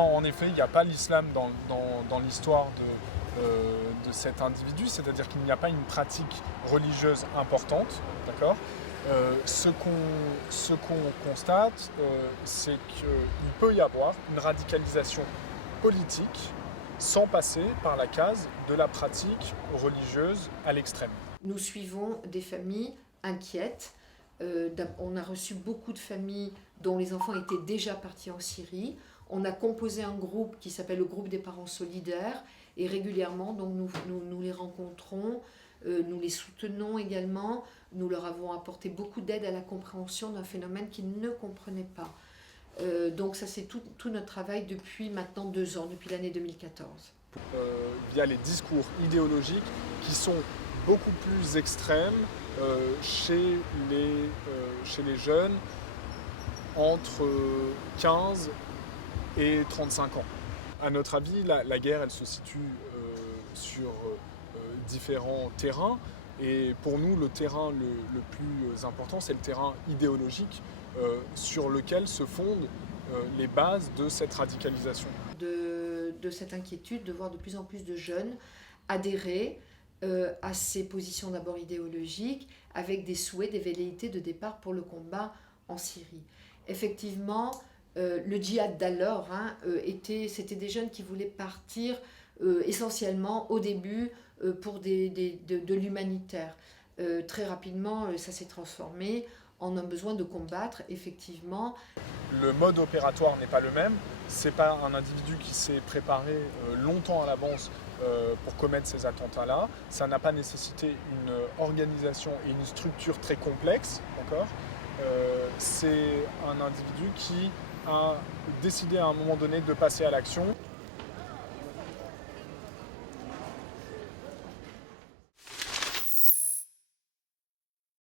En effet, il n'y a pas l'islam dans l'histoire de cet individu, c'est-à-dire qu'il n'y a pas une pratique religieuse importante, d'accord. Ce qu'on constate, c'est qu'il peut y avoir une radicalisation politique sans passer par la case de la pratique religieuse à l'extrême. Nous suivons des familles inquiètes. On a reçu beaucoup de familles dont les enfants étaient déjà partis en Syrie. On a composé un groupe qui s'appelle le groupe des parents solidaires et régulièrement donc nous les rencontrons, nous les soutenons également. Nous leur avons apporté beaucoup d'aide à la compréhension d'un phénomène qu'ils ne comprenaient pas. Donc ça c'est tout notre travail depuis maintenant 2 ans, depuis l'année 2014. Via les discours idéologiques qui sont beaucoup plus extrêmes chez les jeunes entre 15 et 35 ans. À notre avis, la guerre, elle se situe sur différents terrains. Et pour nous, le terrain le plus important, c'est le terrain idéologique sur lequel se fondent les bases de cette radicalisation. De cette inquiétude de voir de plus en plus de jeunes adhérer à ces positions d'abord idéologiques avec des souhaits, des velléités de départ pour le combat en Syrie. Effectivement, le djihad d'alors, c'était des jeunes qui voulaient partir essentiellement au début pour de l'humanitaire. Très rapidement, ça s'est transformé en un besoin de combattre, effectivement. Le mode opératoire n'est pas le même. C'est pas un individu qui s'est préparé longtemps à l'avance pour commettre ces attentats-là. Ça n'a pas nécessité une organisation et une structure très complexe, d'accord. C'est un individu qui a décidé à un moment donné de passer à l'action.